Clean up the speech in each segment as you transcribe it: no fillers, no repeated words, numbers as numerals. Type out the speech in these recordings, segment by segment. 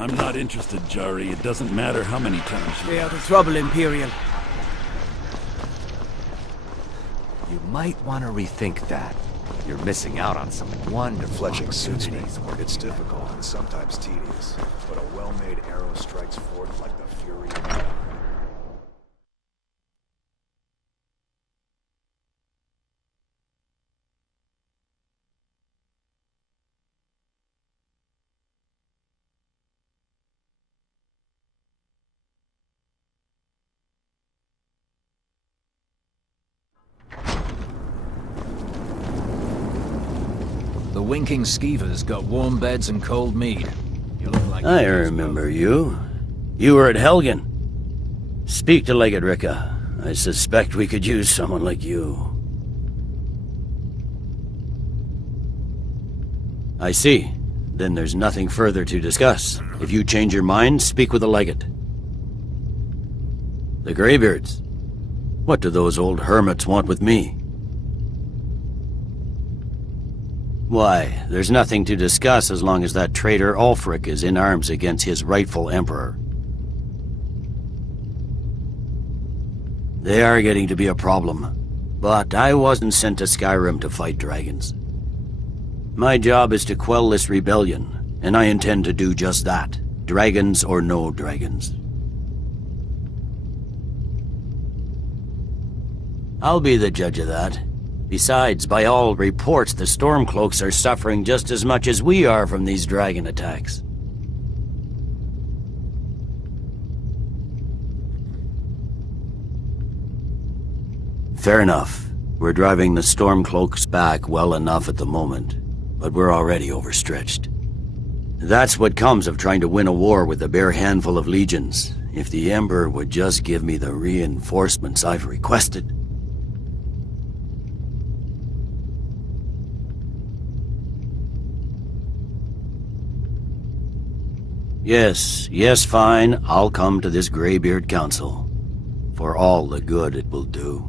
I'm not interested, Jari. It doesn't matter how many times you... Stay out of trouble, Imperial. You might want to rethink that. You're missing out on some wonderful Fletching suits me. opportunities. It's difficult and sometimes tedious, but a well-made arrow strikes forth like the fury of God. The winking skeevers got warm beds and cold mead. You look like I remember you. You were at Helgen. Speak to Legate Ricka. I suspect we could use someone like you. I see. Then there's nothing further to discuss. If you change your mind, speak with the Legate. The Greybeards. What do those old hermits want with me? Why, there's nothing to discuss as long as that traitor Ulfric is in arms against his rightful emperor. They are getting to be a problem, but I wasn't sent to Skyrim to fight dragons. My job is to quell this rebellion, and I intend to do just that, dragons or no dragons. I'll be the judge of that. Besides, by all reports, the Stormcloaks are suffering just as much as we are from these dragon attacks. Fair enough. We're driving the Stormcloaks back well enough at the moment, but we're already overstretched. That's what comes of trying to win a war with a bare handful of legions. If the Emperor would just give me the reinforcements I've requested. Yes, fine. I'll come to this Greybeard Council. For all the good it will do.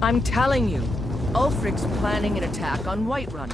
I'm telling you, Ulfric's planning an attack on Whiterun.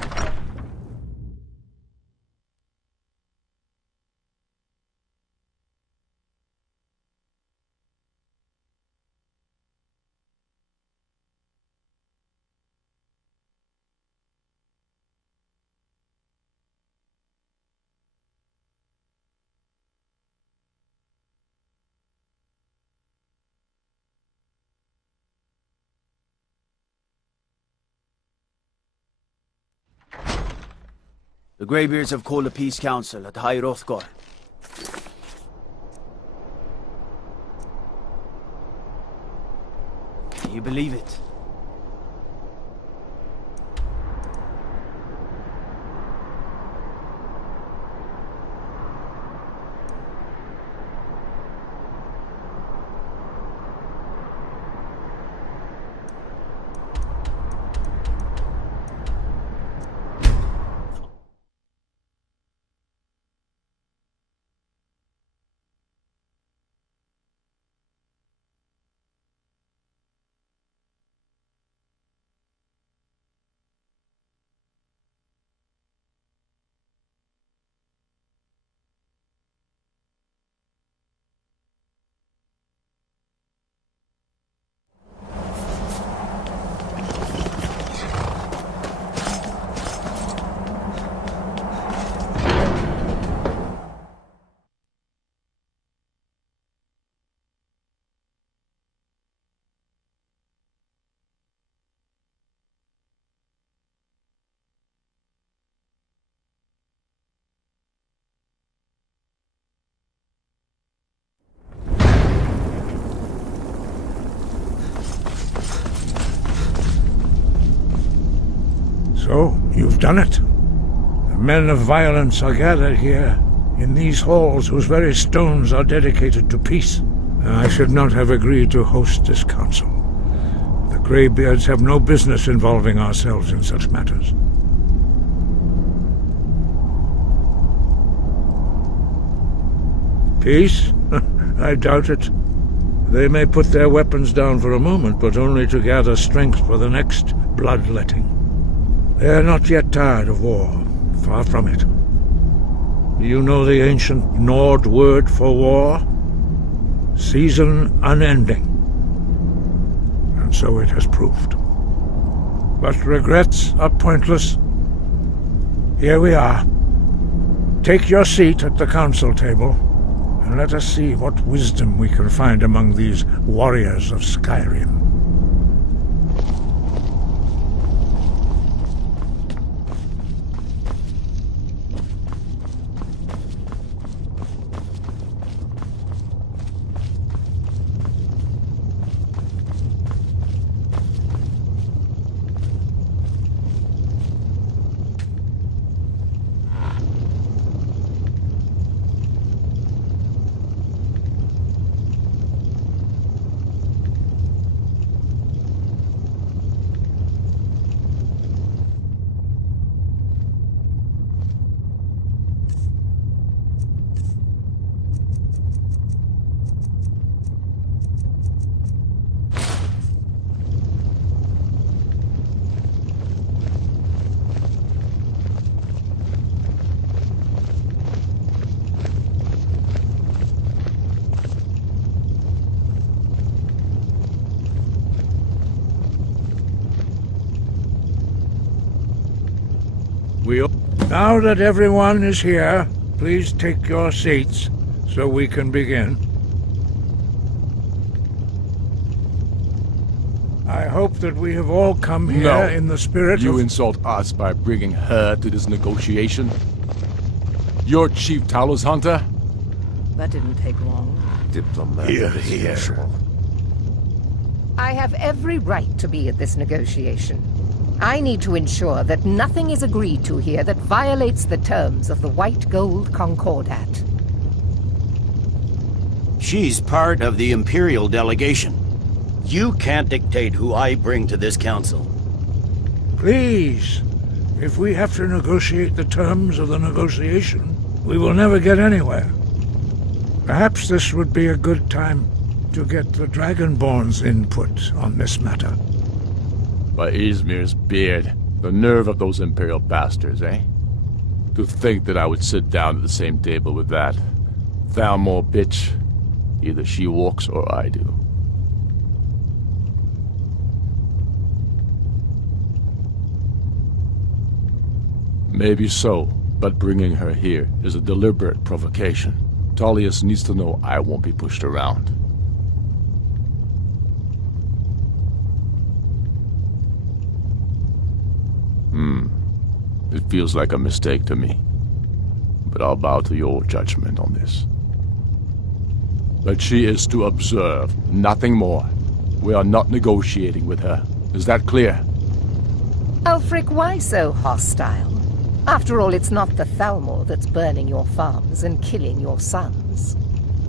The Greybeards have called a peace council at High Hrothgar. Can you believe it? So, you've done it. The men of violence are gathered here, in these halls whose very stones are dedicated to peace. I should not have agreed to host this council. The Greybeards have no business involving ourselves in such matters. Peace? I doubt it. They may put their weapons down for a moment, but only to gather strength for the next bloodletting. They are not yet tired of war. Far from it. Do you know the ancient Nord word for war? Season unending. And so it has proved. But regrets are pointless. Here we are. Take your seat at the council table, and let us see what wisdom we can find among these warriors of Skyrim. Now that everyone is here, please take your seats so we can begin. I hope that we have all come here in the spirit You of... insult us by bringing her to this negotiation? You're Chief Talos Hunter? That didn't take long. Diplomatic as usual. I have every right to be at this negotiation. I need to ensure that nothing is agreed to here that violates the terms of the White Gold Concordat. She's part of the Imperial delegation. You can't dictate who I bring to this council. Please, if we have to negotiate the terms of the negotiation, we will never get anywhere. Perhaps this would be a good time to get the Dragonborn's input on this matter. By Izmir's beard, the nerve of those Imperial bastards, eh? To think that I would sit down at the same table with that Thalmor bitch. Either she walks or I do. Maybe so, but bringing her here is a deliberate provocation. Tullius needs to know I won't be pushed around. It feels like a mistake to me. But I'll bow to your judgment on this. But she is to observe, nothing more. We are not negotiating with her. Is that clear? Ulfric, why so hostile? After all, it's not the Thalmor that's burning your farms and killing your sons.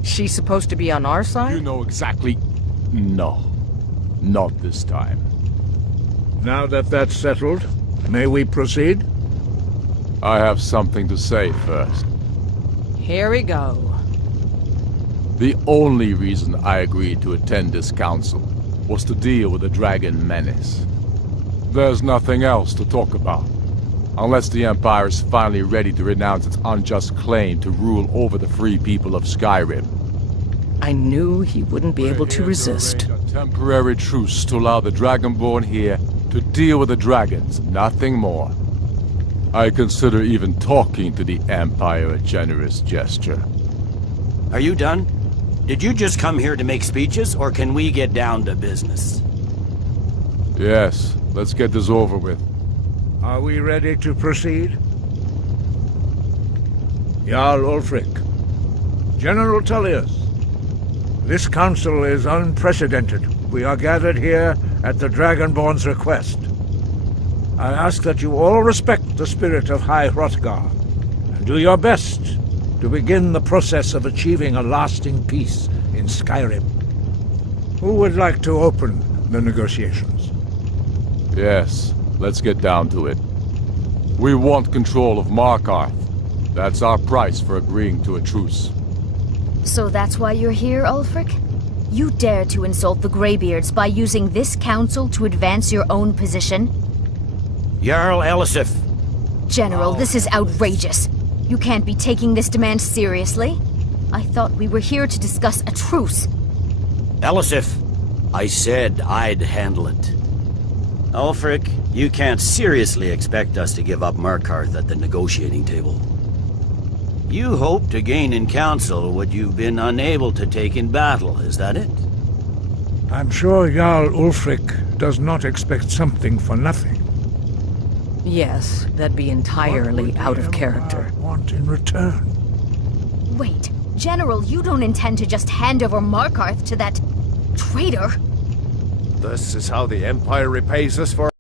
She's supposed to be on our side? You know exactly... No. Not this time. Now that that's settled, may we proceed? I have something to say first. Here we go. The only reason I agreed to attend this council was to deal with the dragon menace. There's nothing else to talk about. Unless the Empire is finally ready to renounce its unjust claim to rule over the free people of Skyrim. I knew he wouldn't be able to resist. A temporary truce to allow the Dragonborn here to deal with the dragons, nothing more. I consider even talking to the Empire a generous gesture. Are you done? Did you just come here to make speeches, or can we get down to business? Yes, let's get this over with. Are we ready to proceed? Jarl Ulfric, General Tullius, this council is unprecedented. We are gathered here at the Dragonborn's request. I ask that you all respect the spirit of High Hrothgar, and do your best to begin the process of achieving a lasting peace in Skyrim. Who would like to open the negotiations? Yes, let's get down to it. We want control of Markarth. That's our price for agreeing to a truce. So that's why you're here, Ulfric? You dare to insult the Greybeards by using this council to advance your own position? Jarl Elisif, General, this is outrageous. You can't be taking this demand seriously. I thought we were here to discuss a truce. Elisif, I said I'd handle it. Ulfric, you can't seriously expect us to give up Markarth at the negotiating table. You hope to gain in council what you've been unable to take in battle, is that it? I'm sure Jarl Ulfric does not expect something for nothing. Yes, that'd be entirely out of character. Want in return? Wait, General, you don't intend to just hand over Markarth to that traitor? This is how the Empire repays us for